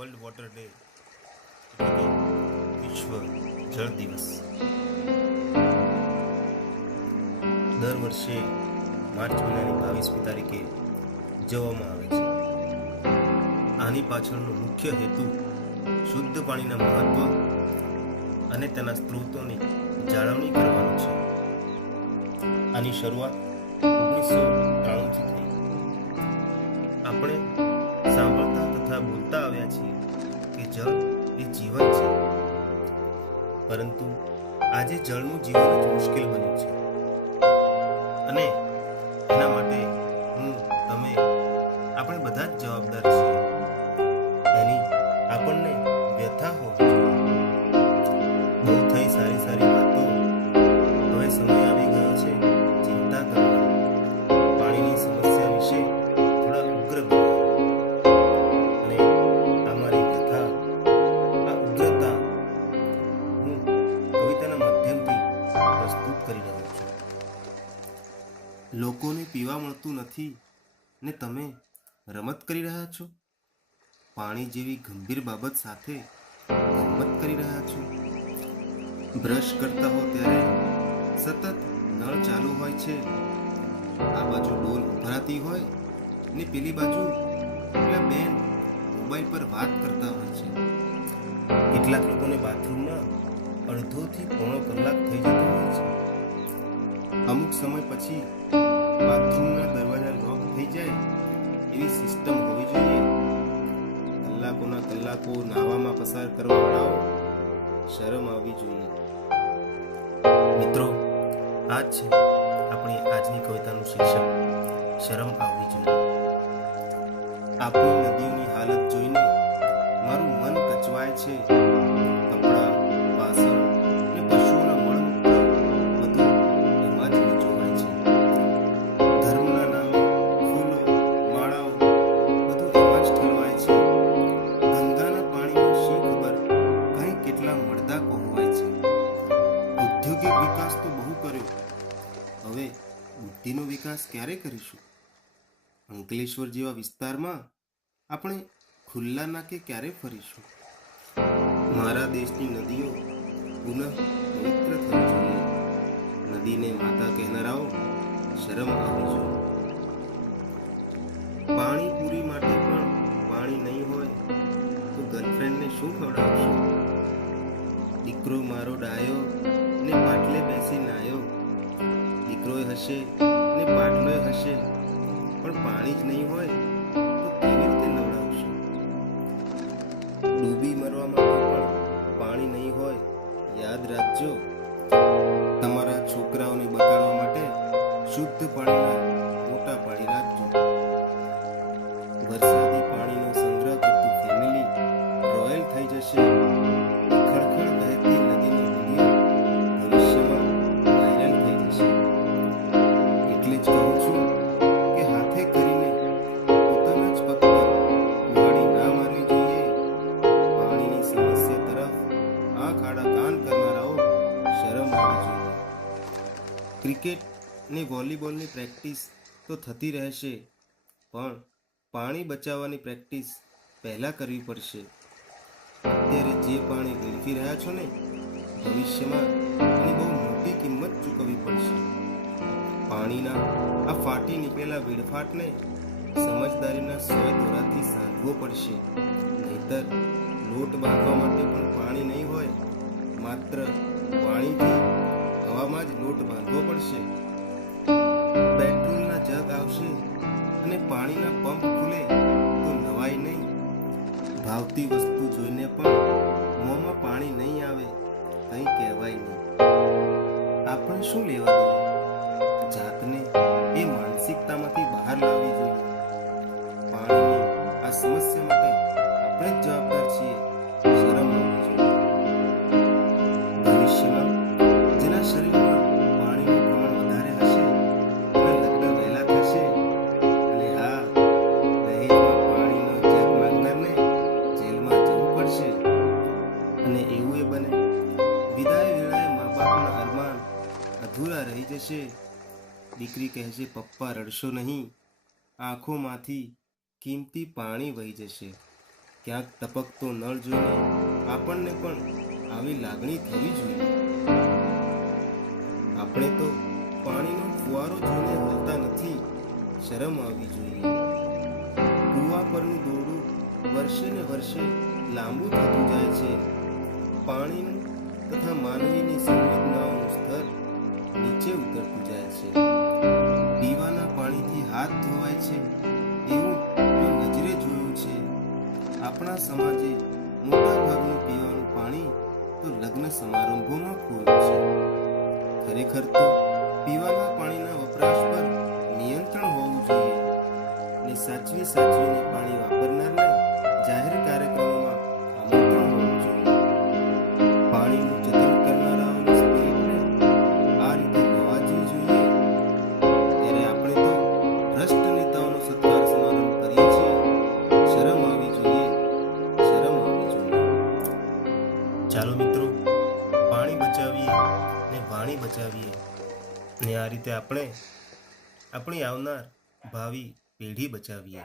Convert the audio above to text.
World water day એટલે કે વિશ્વ જળ દિવસ દર વર્ષે માર્ચ મહિનાની 22મી તારીખે ઉજવવામાં આવે છે. આની પાછળનો મુખ્ય હેતુ શુદ્ધ પાણીના મહત્વ અને તેના સ્ત્રોતોની જાળવણી કરવાનો છે. આની શરૂઆત 1993થી થઈ. આપણે સાંભળતા તથા બોલતા આવ્યા છીએ કે જળ એ જીવન છે, પરંતુ આજે જળનું જીવન જ મુશ્કેલ બન્યું છે. અને એના માટે હું, તમે, આપણે બધા જ જવાબદાર છીએ. એની આપણને વ્યથા હોવી જોઈએ. બહુ થઈ સારી સારી વાતો, હવે સમય આવી ગયો છે ચિંતા કરવાનો. પાણીની સમસ્યા વિશે થોડા ઉગ્ર બનવાનો. અને અમારી વ્યથા, આ ઉગ્રતા હું કવિતાના માધ્યમથી પ્રસ્તુત કરી રહ્યો છું. લોકોને પીવા મળતું નથી ને તમે રમત કરી રહ્યા છો. પાણી જેવી ગંભીર બાબત સાથે ગમ્મત કરી રહ્યા છો. બ્રશ કરતા હો ત્યારે સતત નળ ચાલુ હોય છે. આ બાજુ ડોલ ઉભરાતી હોય ને પેલી બાજુ પેલા બેન મોબાઈલ પર વાત કરતા હોય છે. કેટલાક લોકોને બાથરૂમમાં અડધોથી પોણો કલાક થઈ જતો હોય છે. અમુક સમય પછી બાથરૂમના દરવાજા લોક થઈ જાય એવી સિસ્ટમ હોવી જોઈએ. કલાકોના કલાકો નાવામાં પસાર કરવાવાળાઓ શરમ આવવી જોઈએ. મિત્રો, આ જ છે આપણી આજની કવિતાનું શીર્ષક, શરમ આવવી જોઈએ. આપણી નદીઓની હાલત જોઈને મારું મન કચવાય છે. કપડાં, વાસણ ને પશુઓના મળમૂત્ર બધું એમાં જ નીચોવાય છે. ધર્મના નામે ફૂલો, માળાઓ બધું એમાં જ ઠલવાય છે. ગંગાના પાણીમાં શી ખબર કઈ કેટલા મળદા કોહવાય છે. ઔદ્યોગિક વિકાસ તો બહુ કર્યો, હવે બુદ્ધિનો વિકાસ ક્યારે કરીશું? અંકલેશ્વર જેવા વિસ્તારમાં આપણે ખુલ્લા નાકે ક્યારે ફરીશું? મારા દેશની નદીઓ પુનઃ પવિત્ર થવી જોઈએ. નદીને માતા કહેનારાઓ શરમ આવવી જોઈએ. પાણીપુરી માટે પણ પાણી નહીં હોય તો ગર્લફ્રેન્ડને શું ખવડાવશો? દીકરો મારો ડાયો ને પાટલે બેસી નાયો. દીકરોય હશે ને પાટલોય હશે, પણ પાણી જ નહીં હોય તો કેવી રીતે નવડાવશો? ડૂબી મરવા માટે પણ પાણી નહીં હોય, યાદ રાખજો. તમારા છોકરાઓને બતાડવા માટે શુદ્ધ પાણીના ફોટા પાડી રાખજો. વરસાદી પાણીનો સંગ્રહ કરતું ફેમિલી રોયલ થઈ જશે. ખળખળ વહેતી નદીનો વિડીયો ભવિષ્યમાં વાયરલ થઈ જશે. એટલે જ કહું છું કે હાથે કરીને પોતાના જ પગ પર કુહાડી ના મારવી જોઈએ. પાણીની સમસ્યા તરફ આંખ આડા કાન કરનારાઓ શરમ આવવી જોઈએ. ક્રિકેટ ને વોલીબોલની પ્રેક્ટિસ તો થતી રહેશે, પણ પાણી બચાવવાની પ્રેક્ટિસ પહેલાં કરવી પડશે. અત્યારે જે પાણી વેડફી રહ્યા છો ને, ભવિષ્યમાં એની બહુ મોટી કિંમત ચૂકવવી પડશે. પાણીના આ ફાટી નીકળેલા વેડફાટને સમજદારીના સોય દોરાથી સાંધવો પડશે. નહીતર લોટ બાંધવા માટે પણ પાણી નહીં હોય, માત્ર પાણીથી હવામાં જ લોટ બાંધવો પડશે. પેટ્રોલના જગ આવશે અને પાણીના પંપ ખુલે તો નવાઈ નહીં. ભાવતી વસ્તુ જોઈને પણ મોંમાં પાણી નહીં આવે, કંઈ કહેવાય નહીં. આપણે શું લેવા દેવા? જાતને એ માનસિકતામાંથી બહાર લાવવી જોઈએ. પાણીની આ સમસ્યા માટે આપણે જ જવાબદાર છીએ. શરમ આવવી જોઈએ. ભવિષ્યમાં જેના શરીરમાં પાણીનું પ્રમાણ વધારે હશે અને લગ્ન વહેલા થશે, અને હા, દહેજમાં પાણીનો જગ માંગનારને જેલમાં જવું પડશે. અને એવું એ બને વિદાય વેળાએ મા બાપના અરમાન અધૂરા રહી જશે. દીકરી કહેશે, પપ્પા રડશો નહીં, આંખોમાંથી કિંમતી પાણી વહી જશે. ક્યાંક ટપકતો નળ જોઈને આપણને પણ આવી લાગણી થવી જોઈએ. આપણે તો પાણીનો ફુવારો જોઈને હલતા નથી, શરમ આવવી જોઈએ. કૂવા પરનું દોરડું વર્ષે ને વર્ષે લાંબુ થતું જાય છે. પાણીનું તથા માનવીની સંવેદનાઓનું સ્તર નીચે ઉતરતું જાય છે. પીવાના પાણીથી હાથ ધોવાય છે એવું મેં નજરે જોયું છે. આપણા સમાજે મોટા ભાગનું પીવાનું પાણી તો લગ્ન સમારંભોમાં ખોયું છે. ખરેખર તો પીવાના પાણીના વપરાશ પર નિયંત્રણ હોવું જોઈએ ને સાચવીને પાણી વાપરનારને જાહેર કાર્યક્રમોમાં આમંત્રણ હોવું જોઈએ. પાણીનું જતન કરનારાઓની સ્પિરિટને આ રીતે નવાજવી જોઈએ. ત્યારે આપણે તો ભ્રષ્ટ નેતાઓનો સત્કાર સમારંભ કરીએ છીએ. શરમ આવવી જોઈએ, શરમ આવવી જોઈએ. ચાલો મિત્રો, પાણી બચાવીએ ને વાણી બચાવીએ ને આ રીતે આપણે આપણી આવનાર ભાવિ પેઢી બચાવીએ.